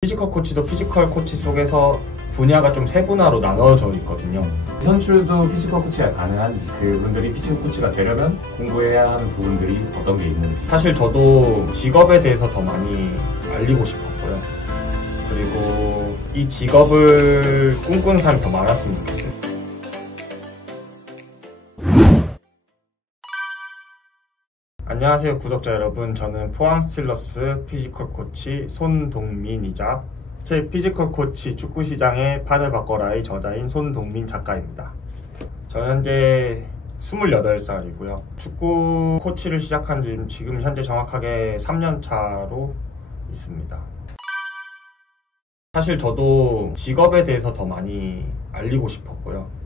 피지컬 코치도 피지컬 코치 속에서 분야가 좀 세분화로 나눠져 있거든요. 선출도 피지컬 코치가 가능한지, 그분들이 피지컬 코치가 되려면 공부해야 하는 부분들이 어떤 게 있는지. 사실 저도 직업에 대해서 더 많이 알리고 싶었고요. 그리고 이 직업을 꿈꾸는 사람이 더 많았으면 좋겠어요. 안녕하세요 구독자 여러분, 저는 포항 스틸러스 피지컬 코치 손동민이자 제 피지컬 코치 축구 시장의 판을 바꿔라의 저자인 손동민 작가입니다. 저는 현재 28살이고요. 축구 코치를 시작한 지 지금 현재 정확하게 3년 차로 있습니다. 사실 저도 직업에 대해서 더 많이 알리고 싶었고요.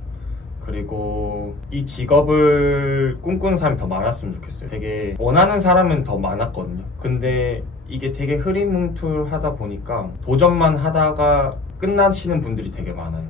그리고 이 직업을 꿈꾸는 사람이 더 많았으면 좋겠어요. 되게 원하는 사람은 더 많았거든요. 근데 이게 되게 흐리뭉틀하다 보니까 도전만 하다가 끝나시는 분들이 되게 많아요.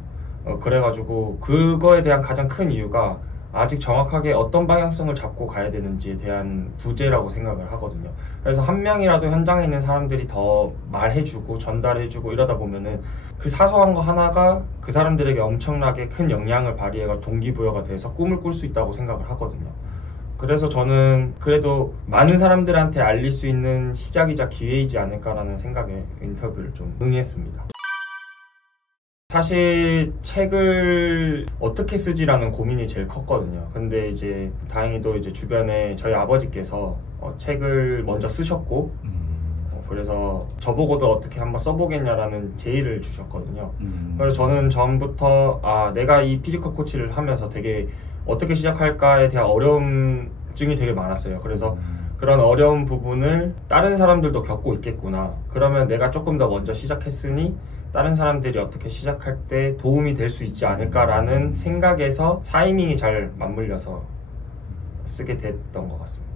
그래가지고 그거에 대한 가장 큰 이유가 아직 정확하게 어떤 방향성을 잡고 가야 되는지에 대한 부재라고 생각을 하거든요. 그래서 한 명이라도 현장에 있는 사람들이 더 말해주고 전달해주고 이러다 보면은 그 사소한 거 하나가 그 사람들에게 엄청나게 큰 영향을 발휘해가 동기부여가 돼서 꿈을 꿀 수 있다고 생각을 하거든요. 그래서 저는 그래도 많은 사람들한테 알릴 수 있는 시작이자 기회이지 않을까라는 생각에 인터뷰를 좀 응했습니다. 사실 책을 어떻게 쓰지라는 고민이 제일 컸거든요. 근데 이제 다행히도 이제 주변에 저희 아버지께서 책을 먼저 쓰셨고 그래서 저보고도 어떻게 한번 써보겠냐라는 제의를 주셨거든요. 그래서 저는 전부터 내가 이 피지컬 코치를 하면서 되게 어떻게 시작할까에 대한 어려움증이 되게 많았어요. 그래서 그런 어려운 부분을 다른 사람들도 겪고 있겠구나. 그러면 내가 조금 더 먼저 시작했으니 다른 사람들이 어떻게 시작할 때 도움이 될 수 있지 않을까라는 생각에서 타이밍이 잘 맞물려서 쓰게 됐던 것 같습니다.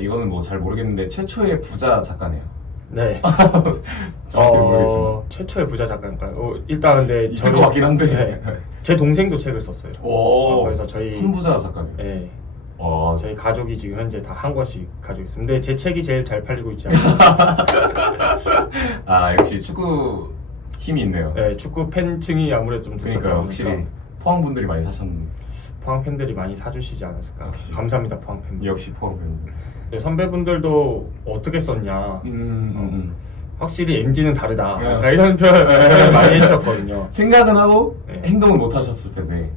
이거는 뭐 잘 모르겠는데 최초의 부자 작가네요. 네. 정확히 모르겠지만 최초의 부자 작가인가요? 일단 근데 있을 것 같긴 한데 네. 제 동생도 책을 썼어요. 그래서 저희 3부자 작가네요. 네. 저희 가족이 지금 현재 다 한 권씩 가지고 있습니다. 근데 제 책이 제일 잘 팔리고 있지 않나요? 역시 축구 힘이 있네요. 네, 축구 팬층이 아무래도 좀 그러니까요. 확실히 포항 분들이 많이 사셨는데 포항 팬들이 많이 사주시지 않았을까. 역시. 감사합니다 포항 팬들. 역시 포항 팬들. 네, 선배분들도 어떻게 썼냐. 확실히 MG는 다르다. 그러니까 이런 표현을 많이 해주셨거든요. 생각은 하고 네. 행동은 못 하셨을 텐데.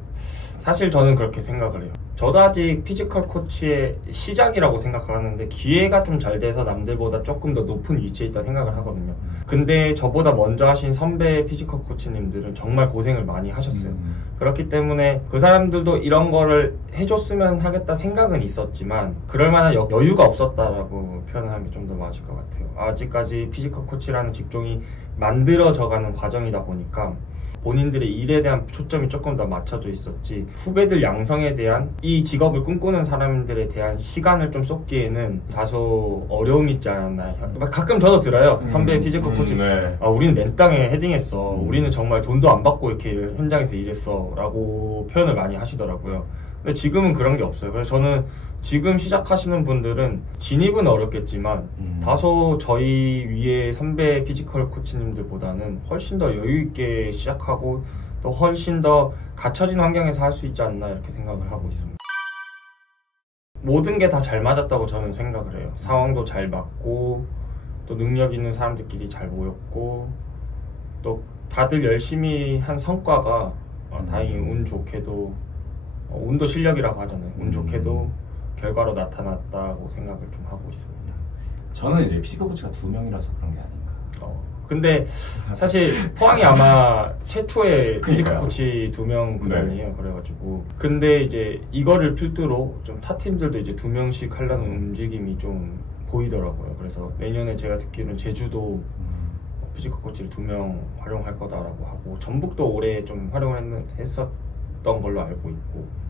사실 저는 그렇게 생각을 해요. 저도 아직 피지컬 코치의 시작이라고 생각하는데 기회가 좀 잘 돼서 남들보다 조금 더 높은 위치에 있다 생각을 하거든요. 근데 저보다 먼저 하신 선배 피지컬 코치님들은 정말 고생을 많이 하셨어요. 그렇기 때문에 그 사람들도 이런 거를 해줬으면 하겠다 생각은 있었지만 그럴 만한 여유가 없었다라고 표현하는 게 좀 더 맞을 것 같아요. 아직까지 피지컬 코치라는 직종이 만들어져가는 과정이다 보니까 본인들의 일에 대한 초점이 조금 더 맞춰져 있었지 후배들 양성에 대한 이 직업을 꿈꾸는 사람들에 대한 시간을 좀 쏟기에는 다소 어려움이 있지 않았나. 가끔 저도 들어요. 선배 피지컬 코치 네. 우리는 맨땅에 헤딩했어. 우리는 정말 돈도 안 받고 이렇게 현장에서 일했어 라고 표현을 많이 하시더라고요. 근데 지금은 그런 게 없어요. 그래서 저는 지금 시작하시는 분들은 진입은 어렵겠지만 다소 저희 위에 선배 피지컬 코치님들보다는 훨씬 더 여유 있게 시작하고 또 훨씬 더 갖춰진 환경에서 할 수 있지 않나 이렇게 생각을 하고 있습니다. 모든 게 다 잘 맞았다고 저는 생각을 해요. 상황도 잘 맞고 또 능력 있는 사람들끼리 잘 모였고 또 다들 열심히 한 성과가 다행히 운 좋게도 운도 실력이라고 하잖아요. 운 좋게도 결과로 나타났다고 생각을 좀 하고 있습니다. 저는 이제 피지컬 코치가 2명이라서 그런 게 아닌가. 근데 사실 포항이 아마 최초의 피지컬 그러니까요. 코치 2명 구단이에요. 그래가지고 근데 이제 이거를 필두로 좀 타 팀들도 이제 2명씩 하려는 움직임이 좀 보이더라고요. 그래서 내년에 제가 듣기로는 제주도 피지컬 코치를 2명 활용할 거다라고 하고 전북도 올해 좀 활용을 했었던 걸로 알고 있고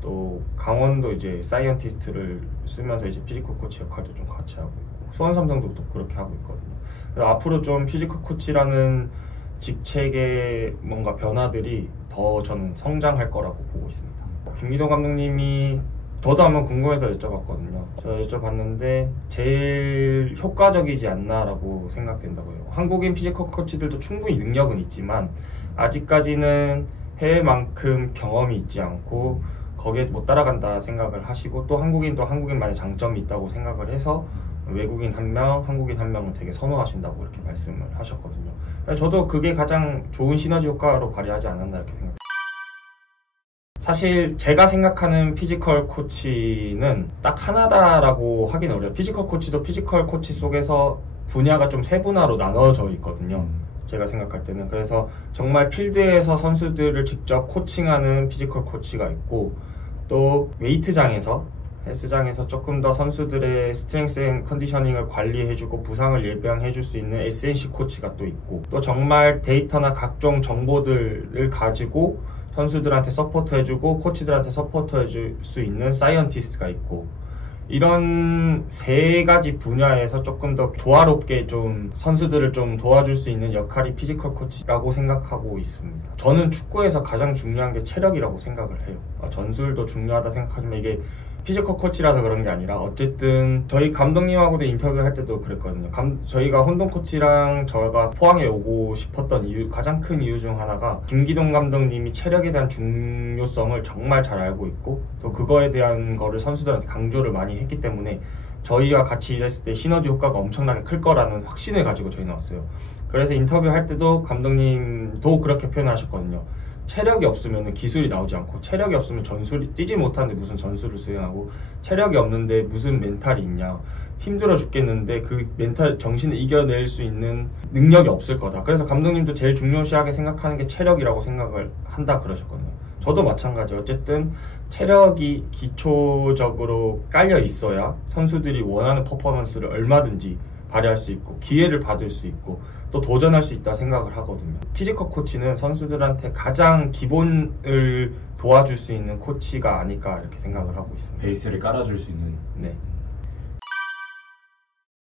또 강원도 이제 사이언티스트를 쓰면서 이제 피지컬 코치 역할도 좀 같이 하고 있고 수원 삼성도 또 그렇게 하고 있거든요. 그래서 앞으로 좀 피지컬 코치라는 직책의 뭔가 변화들이 더 저는 성장할 거라고 보고 있습니다. 김기동 감독님이 저도 한번 궁금해서 여쭤봤거든요. 저 여쭤봤는데 제일 효과적이지 않나라고 생각된다고요. 한국인 피지컬 코치들도 충분히 능력은 있지만 아직까지는 해외만큼 경험이 있지 않고 거기에 못 따라간다 생각을 하시고, 또 한국인도 한국인만의 장점이 있다고 생각을 해서 외국인 한 명, 한국인 한 명을 되게 선호하신다고 이렇게 말씀을 하셨거든요. 저도 그게 가장 좋은 시너지 효과로 발휘하지 않았나 이렇게 생각합니다. 사실 제가 생각하는 피지컬 코치는 딱 하나다라고 하긴 어려워요. 피지컬 코치도 피지컬 코치 속에서 분야가 좀 세분화로 나눠져 있거든요. 제가 생각할 때는. 그래서 정말 필드에서 선수들을 직접 코칭하는 피지컬 코치가 있고, 또 웨이트장에서, 헬스장에서 조금 더 선수들의 스트렝스 앤 컨디셔닝을 관리해주고 부상을 예방해줄 수 있는 S&C 코치가 또 있고, 또 정말 데이터나 각종 정보들을 가지고 선수들한테 서포트해주고 코치들한테 서포트해줄 수 있는 사이언티스트가 있고, 이런 세 가지 분야에서 조금 더 조화롭게 좀 선수들을 좀 도와줄 수 있는 역할이 피지컬 코치라고 생각하고 있습니다. 저는 축구에서 가장 중요한 게 체력이라고 생각을 해요. 전술도 중요하다 생각하지만 이게 피지컬 코치라서 그런 게 아니라, 어쨌든 저희 감독님하고도 인터뷰할 때도 그랬거든요. 저희가 혼동 코치랑 저가 포항에 오고 싶었던 이유, 가장 큰 이유 중 하나가 김기동 감독님이 체력에 대한 중요성을 정말 잘 알고 있고, 또 그거에 대한 거를 선수들한테 강조를 많이 했기 때문에 저희와 같이 일했을 때 시너지 효과가 엄청나게 클 거라는 확신을 가지고 저희는 왔어요. 그래서 인터뷰할 때도 감독님도 그렇게 표현하셨거든요. 체력이 없으면 기술이 나오지 않고, 체력이 없으면 전술이 뛰지 못하는데 무슨 전술을 수행하고, 체력이 없는데 무슨 멘탈이 있냐, 힘들어 죽겠는데 그 멘탈 정신을 이겨낼 수 있는 능력이 없을 거다. 그래서 감독님도 제일 중요시하게 생각하는 게 체력이라고 생각을 한다 그러셨거든요. 저도 마찬가지. 어쨌든 체력이 기초적으로 깔려 있어야 선수들이 원하는 퍼포먼스를 얼마든지 발휘할 수 있고 기회를 받을 수 있고 또 도전할 수 있다 생각을 하거든요. 피지컬 코치는 선수들한테 가장 기본을 도와줄 수 있는 코치가 아닐까 이렇게 생각을 하고 있습니다. 베이스를 깔아줄 수 있는. 네.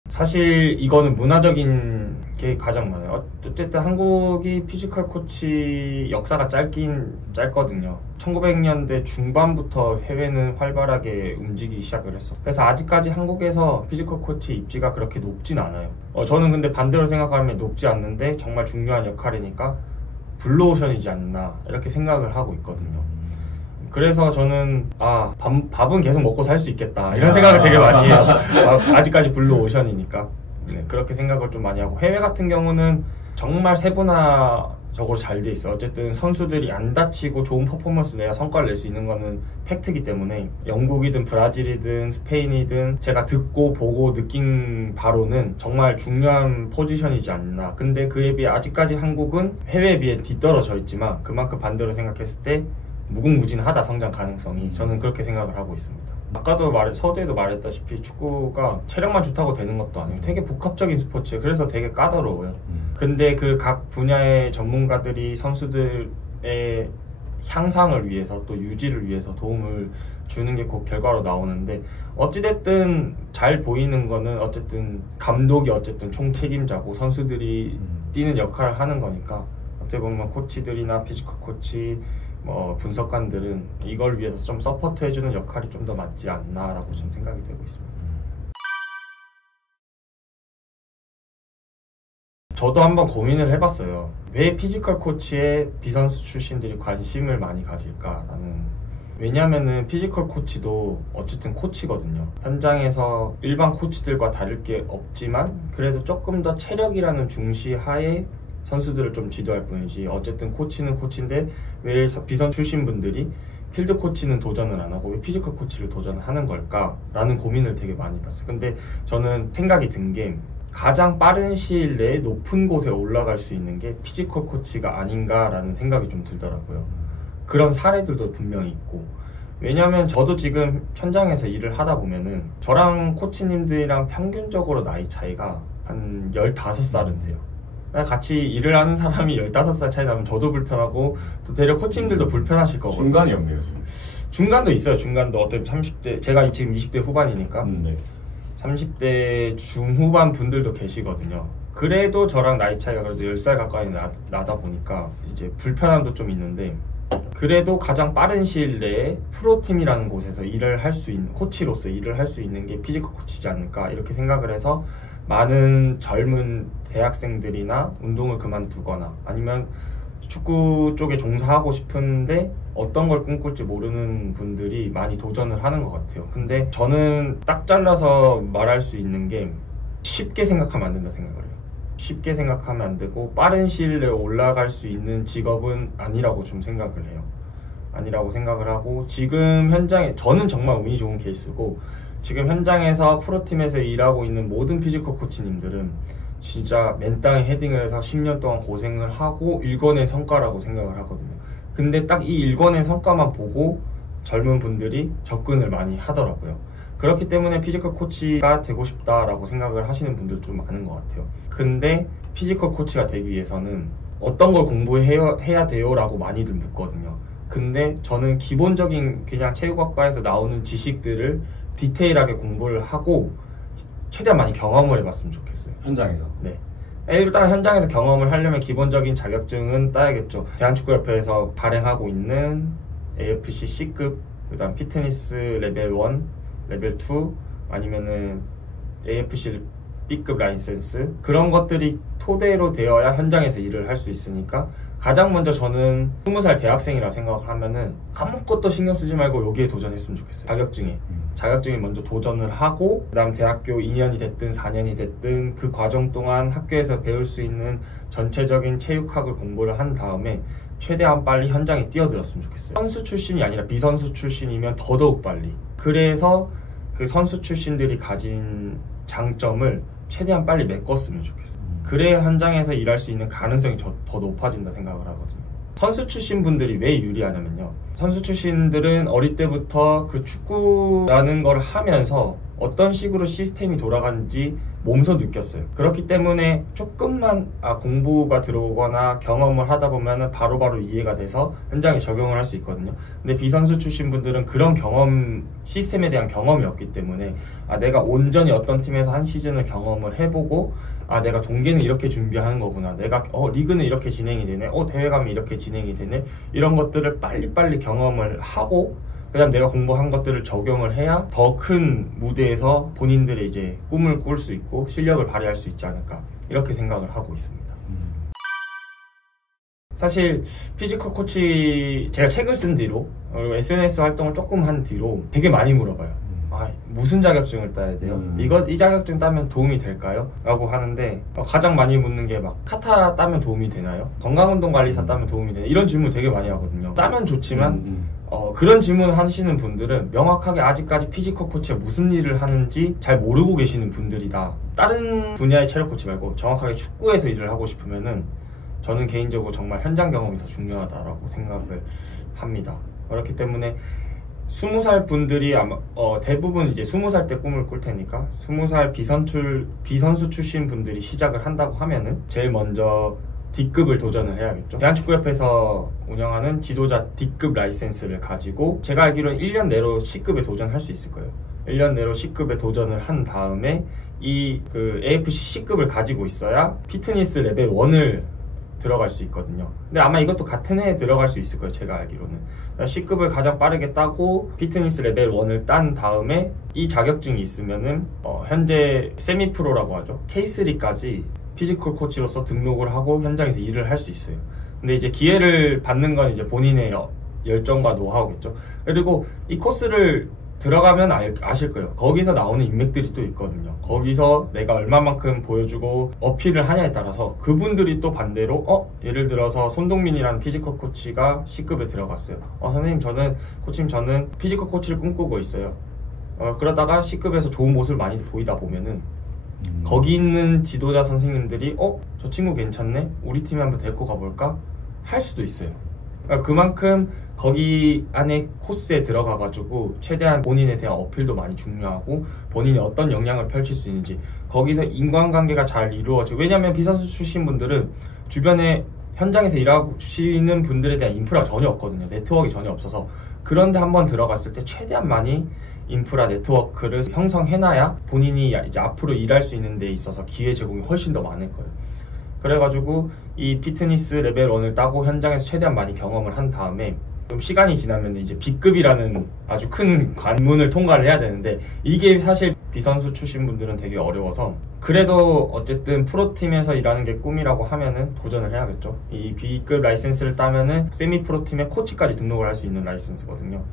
사실 이거는 문화적인 게 가장 많아요. 어쨌든 한국이 피지컬 코치 역사가 짧긴 짧거든요. 1900년대 중반부터 해외는 활발하게 움직이기 시작을 했어. 그래서 아직까지 한국에서 피지컬 코치 입지가 그렇게 높진 않아요. 저는 근데 반대로 생각하면 높지 않는데 정말 중요한 역할이니까 블루오션이지 않나 이렇게 생각을 하고 있거든요. 그래서 저는 밥은 계속 먹고 살 수 있겠다 이런 생각을 되게 많이 해요. 아직까지 블루오션이니까. 네, 그렇게 생각을 좀 많이 하고, 해외 같은 경우는 정말 세분화적으로 잘 돼 있어요. 어쨌든 선수들이 안 다치고 좋은 퍼포먼스 내야 성과를 낼 수 있는 거는 팩트이기 때문에 영국이든 브라질이든 스페인이든 제가 듣고 보고 느낀 바로는 정말 중요한 포지션이지 않나. 근데 그에 비해 아직까지 한국은 해외에 비해 뒤떨어져 있지만 그만큼 반대로 생각했을 때 무궁무진하다 성장 가능성이. 저는 그렇게 생각을 하고 있습니다. 아까도 서두에도 말했다시피 축구가 체력만 좋다고 되는 것도 아니고 되게 복합적인 스포츠예요. 그래서 되게 까다로워요. 근데 그 각 분야의 전문가들이 선수들의 향상을 위해서 또 유지를 위해서 도움을 주는 게 곧 결과로 나오는데, 어찌됐든 잘 보이는 거는 어쨌든 감독이 어쨌든 총책임자고 선수들이 뛰는 역할을 하는 거니까, 어떻게 보면 코치들이나 피지컬 코치 분석관들은 이걸 위해서 좀 서포트 해주는 역할이 좀 더 맞지 않나라고 좀 생각이 되고 있습니다. 저도 한번 고민을 해봤어요. 왜 피지컬 코치에 비선수 출신들이 관심을 많이 가질까라는. 왜냐면은 피지컬 코치도 어쨌든 코치거든요. 현장에서 일반 코치들과 다를 게 없지만 그래도 조금 더 체력이라는 중시하에 선수들을 좀 지도할 뿐이지, 어쨌든 코치는 코치인데 왜 비선 출신 분들이 필드 코치는 도전을 안 하고 왜 피지컬 코치를 도전하는 걸까? 라는 고민을 되게 많이 봤어요. 근데 저는 생각이 든 게 가장 빠른 시일 내에 높은 곳에 올라갈 수 있는 게 피지컬 코치가 아닌가라는 생각이 좀 들더라고요. 그런 사례들도 분명히 있고, 왜냐면 저도 지금 현장에서 일을 하다 보면은 저랑 코치님들이랑 평균적으로 나이 차이가 한 15살은 돼요. 같이 일을 하는 사람이 15살 차이 나면 저도 불편하고 또 대려 코치님들도 불편하실 거거든요. 중간이 없네요 지금. 중간도 있어요. 중간도 어떻게 30대, 제가 지금 20대 후반이니까 네. 30대 중후반 분들도 계시거든요. 그래도 저랑 나이 차이가 그래도 10살 가까이 나다 보니까 이제 불편함도 좀 있는데, 그래도 가장 빠른 시일 내에 프로팀이라는 곳에서 일을 할 수 있는, 코치로서 일을 할 수 있는 게 피지컬 코치지 않을까 이렇게 생각을 해서 많은 젊은 대학생들이나 운동을 그만두거나 아니면 축구 쪽에 종사하고 싶은데 어떤 걸 꿈꿀지 모르는 분들이 많이 도전을 하는 것 같아요. 근데 저는 딱 잘라서 말할 수 있는 게 쉽게 생각하면 안 된다 생각을 해요. 쉽게 생각하면 안 되고 빠른 시일 내에 올라갈 수 있는 직업은 아니라고 좀 생각을 해요. 아니라고 생각을 하고 지금 현장에 저는 정말 운이 좋은 케이스고 지금 현장에서 프로팀에서 일하고 있는 모든 피지컬 코치님들은 진짜 맨땅에 헤딩을 해서 10년 동안 고생을 하고 일궈낸 성과라고 생각을 하거든요. 근데 딱 이 일궈낸 성과만 보고 젊은 분들이 접근을 많이 하더라고요. 그렇기 때문에 피지컬 코치가 되고 싶다라고 생각을 하시는 분들 좀 많은 것 같아요. 근데 피지컬 코치가 되기 위해서는 어떤 걸 공부해야 돼요? 라고 많이들 묻거든요. 근데 저는 기본적인 그냥 체육학과에서 나오는 지식들을 디테일하게 공부를 하고 최대한 많이 경험을 해봤으면 좋겠어요. 현장에서? 네. 일단 현장에서 경험을 하려면 기본적인 자격증은 따야겠죠. 대한축구협회에서 발행하고 있는 AFC C급, 그 다음 피트니스 레벨 1, 레벨 2, 아니면은 AFC B급 라이센스, 그런 것들이 토대로 되어야 현장에서 일을 할 수 있으니까 가장 먼저 저는 20살 대학생이라 생각을 하면은 아무것도 신경 쓰지 말고 여기에 도전했으면 좋겠어요. 자격증에 먼저 도전을 하고 그 다음 대학교 2년이 됐든 4년이 됐든 그 과정 동안 학교에서 배울 수 있는 전체적인 체육학을 공부를 한 다음에 최대한 빨리 현장에 뛰어들었으면 좋겠어요. 선수 출신이 아니라 비선수 출신이면 더더욱 빨리. 그래서 그 선수 출신들이 가진 장점을 최대한 빨리 메꿨으면 좋겠어요. 그래야 현장에서 일할 수 있는 가능성이 더 높아진다 생각을 하거든요. 선수 출신 분들이 왜 유리하냐면요. 선수 출신들은 어릴 때부터 그 축구라는 걸 하면서 어떤 식으로 시스템이 돌아가는지 몸소 느꼈어요. 그렇기 때문에 조금만 공부가 들어오거나 경험을 하다 보면 바로바로 이해가 돼서 현장에 적용을 할 수 있거든요. 근데 비선수 출신 분들은 그런 시스템에 대한 경험이 없기 때문에 내가 온전히 어떤 팀에서 한 시즌을 경험을 해보고 내가 동계는 이렇게 준비하는 거구나, 내가 리그는 이렇게 진행이 되네, 대회 가면 이렇게 진행이 되네, 이런 것들을 빨리빨리 경험을 하고 그 다음 내가 공부한 것들을 적용을 해야 더 큰 무대에서 본인들의 이제 꿈을 꿀 수 있고 실력을 발휘할 수 있지 않을까 이렇게 생각을 하고 있습니다. 사실 피지컬 코치 제가 책을 쓴 뒤로 그리고 SNS 활동을 조금 한 뒤로 되게 많이 물어봐요. 무슨 자격증을 따야 돼요? 이 자격증 따면 도움이 될까요? 라고 하는데 가장 많이 묻는 게 막 카타 따면 도움이 되나요? 건강운동관리사 따면 도움이 되나요? 이런 질문 되게 많이 하거든요. 따면 좋지만 그런 질문 하시는 분들은 명확하게 아직까지 피지컬 코치가 무슨 일을 하는지 잘 모르고 계시는 분들이다. 다른 분야의 체력 코치 말고 정확하게 축구에서 일을 하고 싶으면은 저는 개인적으로 정말 현장 경험이 더 중요하다라고 생각을 합니다. 그렇기 때문에 20살 분들이 아마 대부분 이제 20살 때 꿈을 꿀 테니까 20살 비선수 출신 분들이 시작을 한다고 하면은 제일 먼저 D급을 도전을 해야겠죠. 대한축구협회에서 운영하는 지도자 D급 라이센스를 가지고 제가 알기로는 1년 내로 C급에 도전할 수 있을 거예요. 1년 내로 C급에 도전을 한 다음에 그 AFC C급을 가지고 있어야 피트니스 레벨 1을 들어갈 수 있거든요. 근데 아마 이것도 같은 해에 들어갈 수 있을 거예요. 제가 알기로는 C급을 가장 빠르게 따고 피트니스 레벨 1을 딴 다음에 이 자격증이 있으면은 현재 세미프로라고 하죠. K3까지 피지컬 코치로서 등록을 하고 현장에서 일을 할 수 있어요. 근데 이제 기회를 받는 건 이제 본인의 열정과 노하우겠죠. 그리고 이 코스를 들어가면 아실 거예요. 거기서 나오는 인맥들이 또 있거든요. 거기서 내가 얼마만큼 보여주고 어필을 하냐에 따라서 그분들이 또 반대로 예를 들어서 손동민이라는 피지컬 코치가 C급에 들어갔어요. 선생님 저는 피지컬 코치를 꿈꾸고 있어요. 그러다가 C급에서 좋은 모습을 많이 보이다 보면은 거기 있는 지도자 선생님들이 저 친구 괜찮네? 우리 팀에 한번 데리고 가볼까? 할 수도 있어요. 그만큼 거기 안에 코스에 들어가가지고 최대한 본인에 대한 어필도 많이 중요하고 본인이 어떤 역량을 펼칠 수 있는지 거기서 인간관계가 잘 이루어지고, 왜냐하면 비선수 출신 분들은 주변에 현장에서 일하시는 분들에 대한 인프라가 전혀 없거든요. 네트워크가 전혀 없어서. 그런데 한번 들어갔을 때 최대한 많이 인프라 네트워크를 형성해놔야 본인이 이제 앞으로 일할 수 있는 데 있어서 기회 제공이 훨씬 더 많을 거예요. 그래가지고 이 피트니스 레벨 1을 따고 현장에서 최대한 많이 경험을 한 다음에 좀 시간이 지나면 이제 B급이라는 아주 큰 관문을 통과를 해야 되는데, 이게 사실 비선수 출신 분들은 되게 어려워서, 그래도 어쨌든 프로팀에서 일하는 게 꿈이라고 하면은 도전을 해야겠죠. 이 B급 라이센스를 따면은 세미 프로팀에 코치까지 등록을 할 수 있는 라이센스거든요.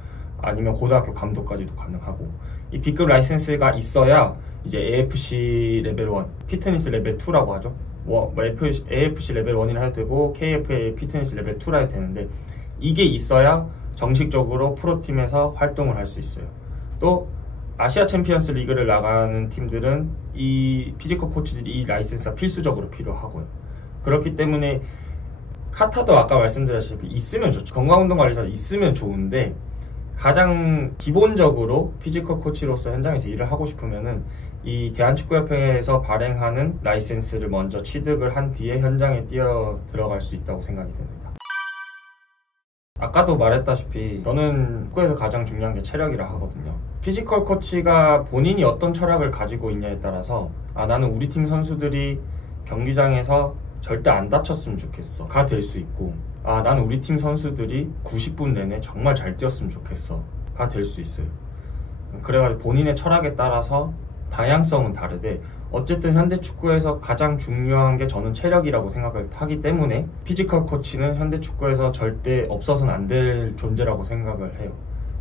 아니면 고등학교 감독까지도 가능하고, 이 B급 라이센스가 있어야 이제 AFC 레벨 1, 피트니스 레벨 2라고 하죠. AFC 레벨 1이라 해도 되고 KFA 피트니스 레벨 2라 해도 되는데, 이게 있어야 정식적으로 프로팀에서 활동을 할 수 있어요. 또 아시아 챔피언스 리그를 나가는 팀들은 이 피지컬 코치들이 이 라이센스가 필수적으로 필요하고요. 그렇기 때문에 카타도 아까 말씀드렸다시피 있으면 좋죠. 건강운동관리사 있으면 좋은데, 가장 기본적으로 피지컬 코치로서 현장에서 일을 하고 싶으면은 이 대한축구협회에서 발행하는 라이센스를 먼저 취득을 한 뒤에 현장에 뛰어 들어갈 수 있다고 생각이 듭니다. 아까도 말했다시피 저는 축구에서 가장 중요한 게 체력이라 하거든요. 피지컬 코치가 본인이 어떤 철학을 가지고 있냐에 따라서, 나는 우리 팀 선수들이 경기장에서 절대 안 다쳤으면 좋겠어 가 될 수 있고, 나는 우리 팀 선수들이 90분 내내 정말 잘 뛰었으면 좋겠어 가 될 수 있어요. 그래가지고 본인의 철학에 따라서 다양성은 다르되, 어쨌든 현대 축구에서 가장 중요한 게 저는 체력이라고 생각을 하기 때문에 피지컬 코치는 현대 축구에서 절대 없어서는 안 될 존재라고 생각을 해요.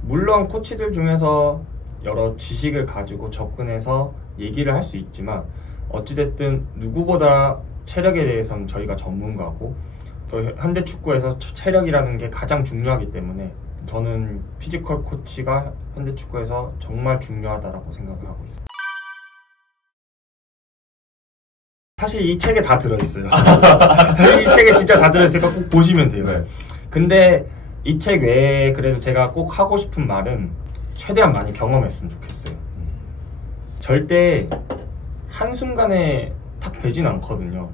물론 코치들 중에서 여러 지식을 가지고 접근해서 얘기를 할 수 있지만, 어찌됐든 누구보다 체력에 대해서는 저희가 전문가고, 또 현대 축구에서 체력이라는 게 가장 중요하기 때문에 저는 피지컬 코치가 현대 축구에서 정말 중요하다고 생각을 하고 있습니다. 사실 이 책에 다 들어있어요. 이 책에 진짜 다 들어있으니까 꼭 보시면 돼요. 네. 근데 이 책 외에 그래도 제가 꼭 하고 싶은 말은, 최대한 많이 경험했으면 좋겠어요. 절대 한순간에 탁 되진 않거든요.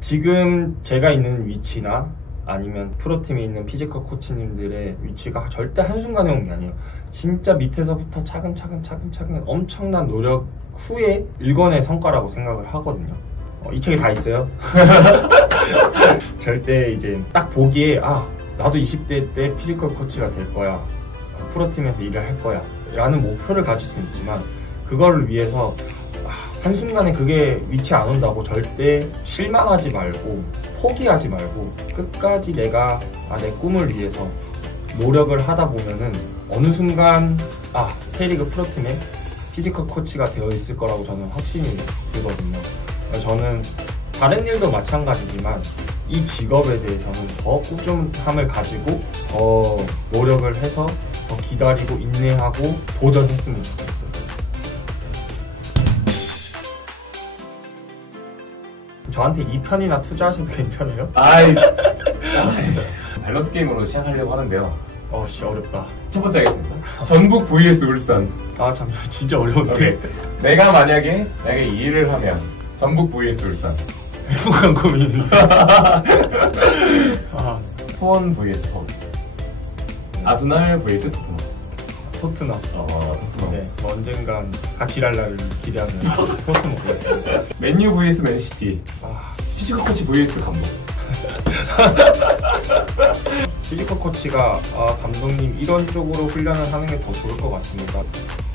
지금 제가 있는 위치나 아니면 프로팀에 있는 피지컬 코치님들의 위치가 절대 한순간에 온 게 아니에요. 진짜 밑에서부터 차근차근 엄청난 노력 후에 일궈낸 성과라고 생각을 하거든요. 이 책에 다 있어요. 절대 이제 딱 보기에 나도 20대 때 피지컬 코치가 될 거야, 프로팀에서 일을 할 거야 라는 목표를 가질 수 있지만, 그거를 위해서 한순간에 그게 위치 안 온다고 절대 실망하지 말고 포기하지 말고 끝까지 내가 내 꿈을 위해서 노력을 하다 보면은 어느 순간 K리그 프로팀에 피지컬 코치가 되어 있을 거라고 저는 확신이 들거든요. 저는 다른 일도 마찬가지지만 이 직업에 대해서는 더 꾸준함을 가지고 더 노력을 해서 더 기다리고 인내하고 도전했으면 좋겠어요. 저한테 2편이나 투자하셔도 괜찮아요? 밸런스 게임으로 시작하려고 하는데요. 어렵다. 첫 번째 하겠습니다. 전북 vs 울산. 잠시만, 진짜 어려운데. 오케이. 내가 만약에 이 일을 하면 전북 vs 울산. 행복한 고민인데. 수원 vs 서울. 아스날 vs 토트넘. 토트넘. 토트넘. 네, 언젠간 같이 일할 날을 기대하면 토트넘 보겠습니다. 맨유 vs 맨시티. 피지컬 코치 vs 감독. 피지컬 코치가 감독님 이런 쪽으로 훈련을 하는 게 더 좋을 것 같습니다.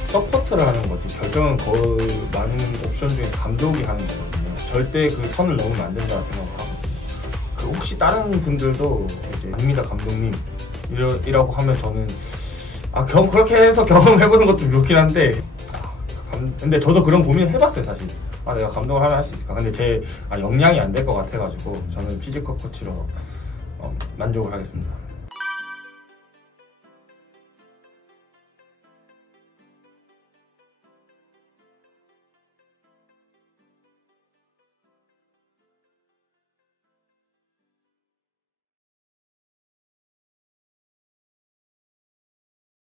서포트를 하는 거지, 결정은 거의 많은 옵션 중에서 감독이 하는 거거든요. 절대 그 선을 넘으면 안 된다고 생각을 하거든요. 혹시 다른 분들도 이제 아닙니다 감독님 이라고 하면 저는 그렇게 해서 경험해보는 것도 좋긴 한데, 근데 저도 그런 고민을 해봤어요 사실. 내가 감독을 하나 할 수 있을까? 근데 제 역량이 안 될 것 같아가지고 저는 피지컬 코치로 만족을 하겠습니다.